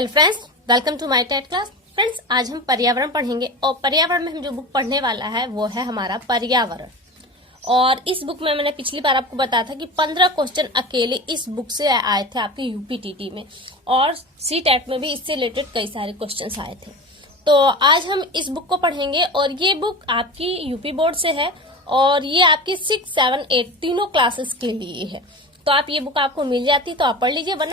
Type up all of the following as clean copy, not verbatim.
Hello friends, welcome to my TET class. Friends, आज हम पर्यावरण पढ़ेंगे और पर्यावरण में हम जो बुक पढ़ने वाला है वो है हमारा पर्यावरण। और इस बुक में मैंने पिछली बार आपको बताया था कि 15 क्वेश्चन अकेले इस बुक से आए थे आपके यूपीटीटी में, और CTET में भी इससे रिलेटेड कई सारे क्वेश्चंस आए थे। तो आज हम इस बुक को पढ़ेंगे और ये बुक आपकी यूपी बोर्ड से है और ये आपकी 6, 7, 8 तीनों क्लासेस के लिए है। तो आप ये बुक आपको मिल जाती तो आप पढ़ लीजिए, वरना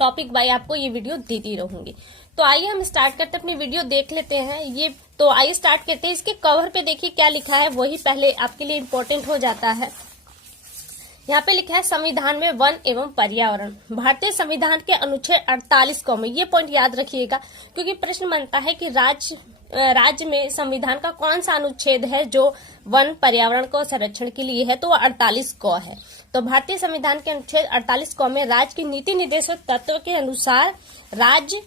टॉपिक बाय आपको ये वीडियो देती रहूंगी। तो आइए हम स्टार्ट करते अपनी वीडियो देख लेते हैं। तो आइए स्टार्ट करते हैं। इसके कवर पे देखिए क्या लिखा है, वही पहले आपके लिए इम्पोर्टेंट हो जाता है। यहाँ पे लिखा है संविधान में वन एवं पर्यावरण। भारतीय संविधान के अनुच्छेद 48 को में ये पॉइंट याद रखिएगा, क्योंकि प्रश्न बनता है कि राज्य में संविधान का कौन सा अनुच्छेद है जो वन पर्यावरण को संरक्षण के लिए है, तो 48 को है। तो भारतीय संविधान के अनुच्छेद 48 को में राज्य की नीति निर्देशक तत्व के अनुसार राज्य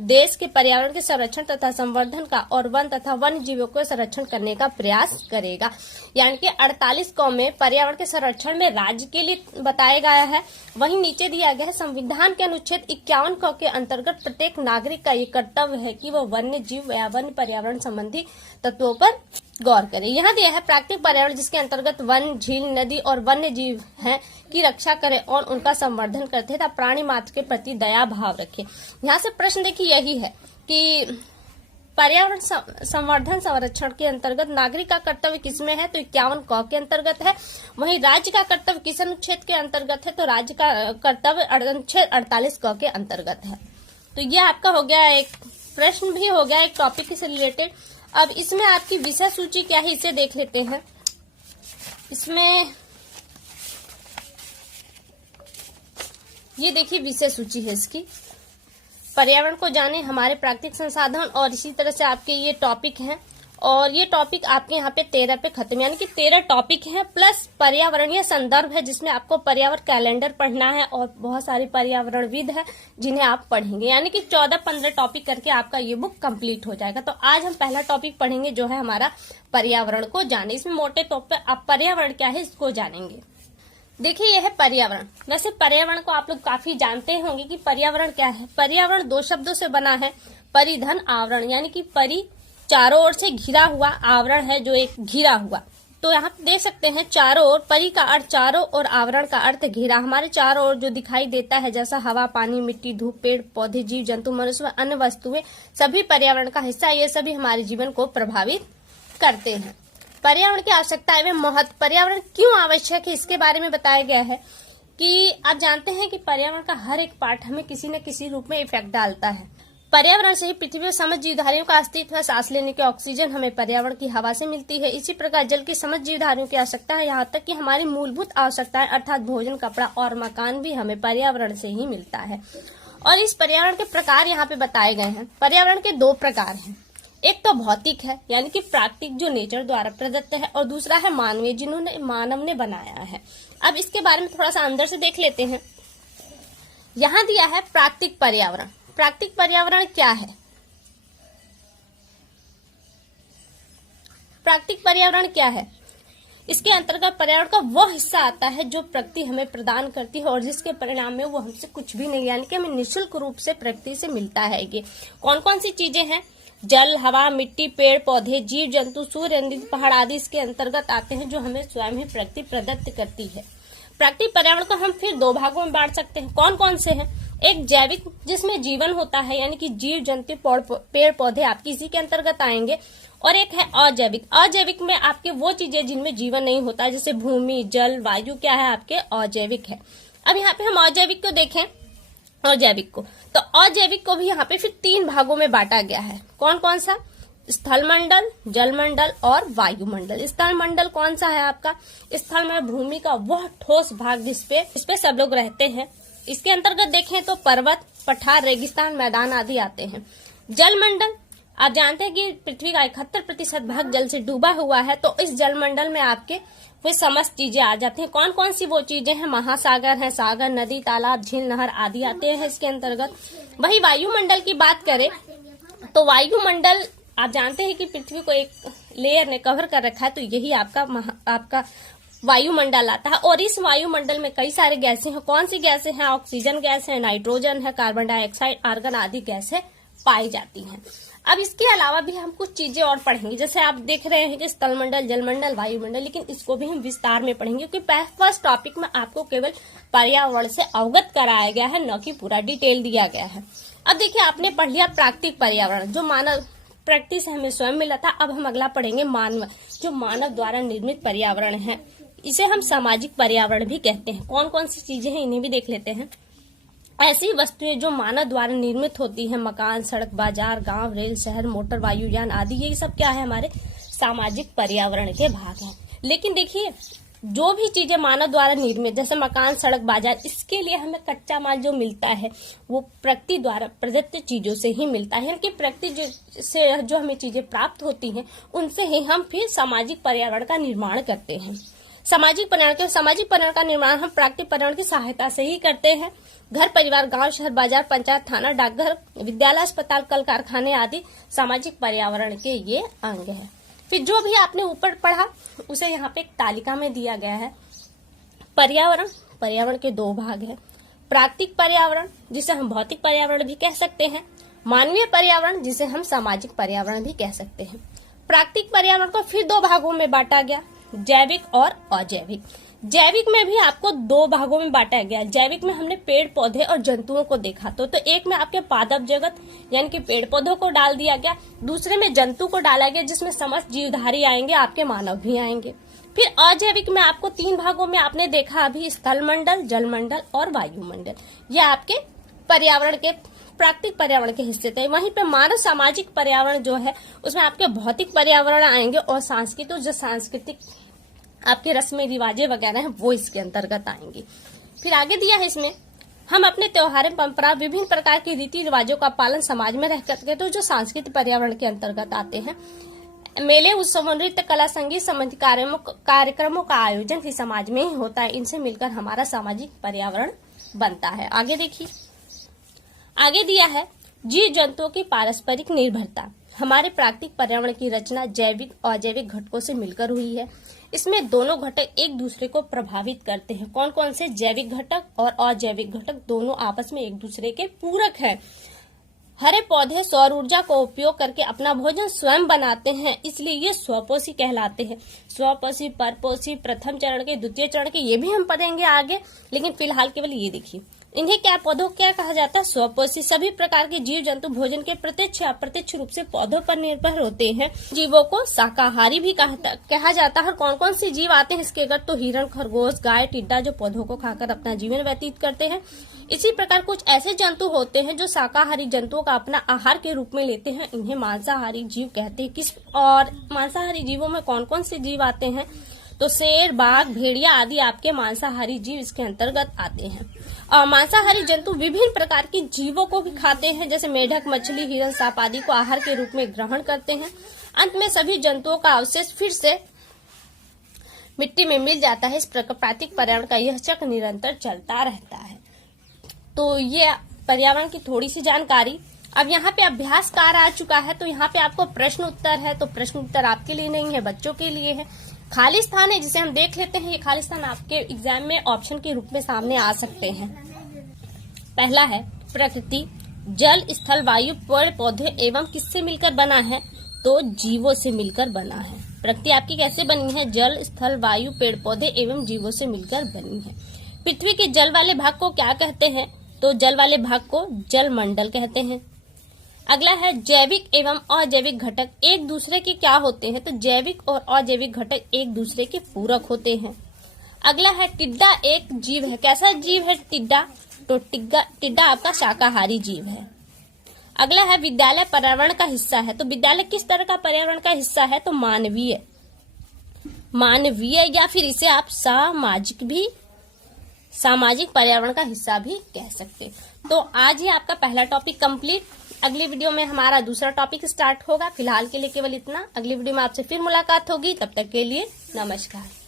देश के पर्यावरण के संरक्षण तथा संवर्धन का और वन तथा वन्य जीवों को संरक्षण करने का प्रयास करेगा। यानी कि 48 को में पर्यावरण के संरक्षण में राज्य के लिए बताया गया है। वहीं नीचे दिया गया है संविधान के अनुच्छेद 51 को के अंतर्गत प्रत्येक नागरिक का ये कर्तव्य है कि वह वन्य जीव या वन्य पर्यावरण संबंधी तत्वों पर गौर करें। यहाँ दिया है प्राकृतिक पर्यावरण, जिसके अंतर्गत वन, झील, नदी और वन्य जीव हैं की रक्षा करें और उनका संवर्धन करते तथा प्राणी मात्र के प्रति दया भाव रखें। यहाँ से प्रश्न देखिए यही है कि पर्यावरण संवर्धन संरक्षण के अंतर्गत नागरिक का कर्तव्य किसमें है, तो 51 क के अंतर्गत है। वहीं राज्य का कर्तव्य किस अनुच्छेद के अंतर्गत है, तो राज्य का कर्तव्य अनुच्छेद 48 क के अंतर्गत है। तो ये आपका हो गया, एक प्रश्न भी हो गया एक टॉपिक से रिलेटेड। अब इसमें आपकी विषय सूची क्या है इसे देख लेते हैं। इसमें ये देखिए विषय सूची है इसकी, पर्यावरण को जाने, हमारे प्राकृतिक संसाधन, और इसी तरह से आपके ये टॉपिक हैं। और ये टॉपिक आपके यहाँ पे 13 पे खत्म, यानी कि 13 टॉपिक हैं प्लस पर्यावरणीय संदर्भ है, जिसमें आपको पर्यावरण कैलेंडर पढ़ना है और बहुत सारी पर्यावरणविद है जिन्हें आप पढ़ेंगे। यानी कि 14-15 टॉपिक करके आपका ये बुक कंप्लीट हो जाएगा। तो आज हम पहला टॉपिक पढ़ेंगे जो है हमारा पर्यावरण को जाने। इसमें मोटे तौर पर आप पर्यावरण क्या है इसको जानेंगे। देखिए यह है पर्यावरण। वैसे पर्यावरण को आप लोग काफी जानते होंगे कि पर्यावरण क्या है। पर्यावरण 2 शब्दों से बना है, परिधन आवरण, यानी कि परि चारों ओर से घिरा हुआ, आवरण है जो एक घिरा हुआ। तो यहाँ देख सकते हैं चारों ओर, परि का अर्थ चारों और आवरण का अर्थ घिरा। हमारे चारों ओर जो दिखाई देता है, जैसा हवा, पानी, मिट्टी, धूप, पेड़ पौधे, जीव जंतु, मनुष्य व अन्य वस्तुएं, सभी पर्यावरण का हिस्सा। ये सभी हमारे जीवन को प्रभावित करते हैं। पर्यावरण की आवश्यकता एवं महत्व। पर्यावरण क्यों आवश्यक है इसके बारे में बताया गया है कि आप जानते हैं कि पर्यावरण का हर एक पार्ट हमें किसी न किसी रूप में इफेक्ट डालता है। पर्यावरण से ही पृथ्वी पर समस्त जीवधारियों का अस्तित्व है। सांस लेने की ऑक्सीजन हमें पर्यावरण की हवा से मिलती है। इसी प्रकार जल की समस्त जीवधारियों की आवश्यकता है, यहाँ तक कि हमारी मूलभूत आवश्यकताएं अर्थात भोजन, कपड़ा और मकान भी हमें पर्यावरण से ही मिलता है। और इस पर्यावरण के प्रकार यहाँ पे बताए गए हैं। पर्यावरण के 2 प्रकार हैं। एक तो भौतिक है, यानी कि प्राकृतिक जो नेचर द्वारा प्रदत्त है, और दूसरा है मानवीय, जिन्होंने मानव ने बनाया है। अब इसके बारे में थोड़ा सा अंदर से देख लेते हैं। यहाँ दिया है प्राकृतिक पर्यावरण। प्राकृतिक पर्यावरण क्या है? प्राकृतिक पर्यावरण क्या है? इसके अंतर्गत पर्यावरण का वह हिस्सा आता है जो प्रकृति हमें प्रदान करती है और जिसके परिणाम में वो हमसे कुछ भी नहीं, यानी कि हमें निःशुल्क रूप से प्रकृति से मिलता है। ये कौन कौन सी चीजें हैं? जल, हवा, मिट्टी, पेड़ पौधे, जीव जंतु, सूर्य, नदी, पहाड़ आदि इसके अंतर्गत आते हैं, जो हमें स्वयं ही प्रकृति प्रदत्त करती है। प्राकृतिक पर्यावरण को हम फिर 2 भागों में बांट सकते हैं। कौन कौन से हैं? एक जैविक, जिसमें जीवन होता है, यानी कि जीव जंतु, पेड़ पौधे आपकी इसी के अंतर्गत आएंगे। और एक है अजैविक। अजैविक में आपके वो चीजें जिनमें जीवन नहीं होता, जैसे भूमि, जल, वायु, क्या है आपके अजैविक है। अब यहाँ पे हम अजैविक को देखें, अजैविक को, तो अजैविक को भी यहाँ पे फिर 3 भागों में बांटा गया है। कौन कौन सा? स्थल मंडल, जल मंडल और वायुमंडल। स्थल मंडल कौन सा है आपका? स्थल में भूमि का वह ठोस भाग जिसपे सब लोग रहते हैं। इसके अंतर्गत देखें तो पर्वत, पठार, रेगिस्तान, मैदान आदि आते हैं। जल मंडल, आप जानते हैं कि पृथ्वी का 71% भाग जल से डूबा हुआ है, तो इस जल मंडल में आपके वे समस्त चीजें आ जाती हैं। कौन कौन सी वो चीजें हैं? महासागर है, सागर, नदी, तालाब, झील, नहर आदि आते हैं इसके अंतर्गत। वही वायुमंडल की बात करें तो वायुमंडल आप जानते हैं कि पृथ्वी को एक लेयर ने कवर कर रखा है, तो यही आपका वायुमंडल आता है और इस वायुमंडल में कई सारे गैसें हैं। कौन सी गैसें हैं? ऑक्सीजन गैस है, नाइट्रोजन है, कार्बन डाइऑक्साइड, आर्गन आदि गैसें पाई जाती हैं। अब इसके अलावा भी हम कुछ चीजें और पढ़ेंगे, जैसे आप देख रहे हैं कि स्थलमंडल, जलमंडल, वायुमंडल, लेकिन इसको भी हम विस्तार में पढ़ेंगे क्योंकि फर्स्ट टॉपिक में आपको केवल पर्यावरण से अवगत कराया गया है, न कि पूरा डिटेल दिया गया है। अब देखिए, आपने पढ़ लिया प्राकृतिक पर्यावरण जो मानव प्रकृति से हमें स्वयं मिला था। अब हम अगला पढ़ेंगे मानव, जो मानव द्वारा निर्मित पर्यावरण है। इसे हम सामाजिक पर्यावरण भी कहते हैं। कौन कौन सी चीजें हैं इन्हें भी देख लेते हैं। ऐसी वस्तुएं जो मानव द्वारा निर्मित होती हैं, मकान, सड़क, बाजार, गांव, रेल, शहर, मोटर, वायुयान आदि, ये सब क्या है? हमारे सामाजिक पर्यावरण के भाग हैं। लेकिन देखिए, जो भी चीजें मानव द्वारा निर्मित, जैसे मकान, सड़क, बाजार, इसके लिए हमें कच्चा माल जो मिलता है वो प्रकृति द्वारा प्रदत्त चीजों से ही मिलता है। कि प्रकृति से जो हमें चीजें प्राप्त होती हैं उनसे ही हम फिर सामाजिक पर्यावरण का निर्माण करते हैं। सामाजिक पर्यावरण का निर्माण हम प्राकृतिक पर्यावरण की सहायता से ही करते हैं। घर, परिवार, गांव, शहर, बाजार, पंचायत, थाना, डाकघर, विद्यालय, अस्पताल, कल कारखाने आदि सामाजिक पर्यावरण के ये अंग हैं। फिर जो भी आपने ऊपर पढ़ा उसे यहाँ पे एक तालिका में दिया गया है। पर्यावरण के दो भाग है। प्राकृतिक पर्यावरण जिसे हम भौतिक पर्यावरण भी कह सकते हैं, मानवीय पर्यावरण जिसे हम सामाजिक पर्यावरण भी कह सकते हैं। प्राकृतिक पर्यावरण को फिर दो भागों में बांटा गया, जैविक और अजैविक। जैविक में भी आपको दो भागों में बांटा गया। जैविक में हमने पेड़ पौधे और जंतुओं को देखा, तो एक में आपके पादप जगत यानी कि पेड़ पौधों को डाल दिया गया, दूसरे में जंतु को डाला गया जिसमें समस्त जीवधारी आएंगे, आपके मानव भी आएंगे। फिर अजैविक में आपको तीन भागों में आपने देखा अभी, स्थलमंडल, जलमंडल और वायुमंडल। ये आपके पर्यावरण के प्राकृतिक पर्यावरण के हिस्से थे। वहीं पे मानव सामाजिक पर्यावरण जो है उसमें आपके भौतिक पर्यावरण आएंगे और सांस्कृतिक आपके रस्में रिवाजें वगैरह हैं वो इसके अंतर्गत आएंगी। फिर आगे दिया है इसमें, हम अपने त्योहार, परंपरा, विभिन्न प्रकार के रीति रिवाजों का पालन समाज में रह करके तो जो सांस्कृतिक पर्यावरण के अंतर्गत आते हैं। मेले, उत्सव, नृत्य, कला, संगीत संबंधी कार्यक्रमों का आयोजन भी समाज में ही होता है। इनसे मिलकर हमारा सामाजिक पर्यावरण बनता है। आगे देखिए, आगे दिया है जीव जंतुओं की पारस्परिक निर्भरता। हमारे प्राकृतिक पर्यावरण की रचना जैविक और अजैविक घटकों से मिलकर हुई है। इसमें दोनों घटक एक दूसरे को प्रभावित करते हैं। कौन कौन से? जैविक घटक और अजैविक घटक दोनों आपस में एक दूसरे के पूरक हैं। हरे पौधे सौर ऊर्जा को उपयोग करके अपना भोजन स्वयं बनाते हैं, इसलिए ये स्वपोषी कहलाते हैं। स्वपोषी, परपोषी, प्रथम चरण के, द्वितीय चरण के, ये भी हम पढ़ेंगे आगे, लेकिन फिलहाल केवल ये देखिए। इन्हें पौधों क्या कहा जाता है? स्वपोषी। सभी प्रकार के जीव जंतु भोजन के प्रत्यक्ष या अप्रत्यक्ष रूप से पौधों पर निर्भर होते हैं। जीवों को शाकाहारी भी कहा जाता है। कौन कौन से जीव आते हैं इसके अगर? तो हिरण, खरगोश, गाय, टिड्डा जो पौधों को खाकर अपना जीवन व्यतीत करते हैं। इसी प्रकार कुछ ऐसे जंतु होते हैं जो शाकाहारी जंतुओं का अपना आहार के रूप में लेते हैं। इन्हें मांसाहारी जीव कहते हैं। और मांसाहारी जीवों में कौन कौन से जीव आते हैं? तो शेर, बाघ, भेड़िया आदि आपके मांसाहारी जीव इसके अंतर्गत आते हैं। और मांसाहारी जंतु विभिन्न प्रकार के जीवों को भी खाते हैं, जैसे मेढक, मछली, हिरण, सांप आदि को आहार के रूप में ग्रहण करते हैं। अंत में सभी जंतुओं का अवशेष फिर से मिट्टी में मिल जाता है। इस प्राकृतिक पर्यावरण का यह चक्र निरंतर चलता रहता है। तो ये पर्यावरण की थोड़ी सी जानकारी। अब यहाँ पे अभ्यास कार्य आ चुका है, तो यहाँ पे आपको प्रश्न उत्तर है। तो प्रश्न उत्तर आपके लिए नहीं है, बच्चों के लिए है। खाली स्थान है जिसे हम देख लेते हैं। ये खाली स्थान आपके एग्जाम में ऑप्शन के रूप में सामने आ सकते हैं। पहला है प्रकृति, जल, स्थल, वायु, पेड़ पौधे एवं किससे मिलकर बना है? तो जीवों से मिलकर बना है। प्रकृति आपकी कैसे बनी है? जल, स्थल, वायु, पेड़ पौधे एवं जीवों से मिलकर बनी है। पृथ्वी के जल वाले भाग को क्या कहते हैं? तो जल वाले भाग को जल मंडल कहते हैं। अगला है जैविक एवं अजैविक घटक एक दूसरे के क्या होते हैं? तो जैविक और अजैविक घटक एक दूसरे के पूरक होते हैं। अगला है टिड्डा एक जीव है। कैसा जीव है टिड्डा? तो टिड्डा आपका शाकाहारी जीव है। अगला है विद्यालय पर्यावरण का हिस्सा है। तो विद्यालय किस तरह का पर्यावरण का हिस्सा है? तो मानवीय या फिर इसे आप सामाजिक पर्यावरण का हिस्सा भी कह सकते। तो आज ही आपका पहला टॉपिक कंप्लीट। अगली वीडियो में हमारा दूसरा टॉपिक स्टार्ट होगा। फिलहाल के लिए केवल इतना। अगली वीडियो में आपसे फिर मुलाकात होगी। तब तक के लिए नमस्कार।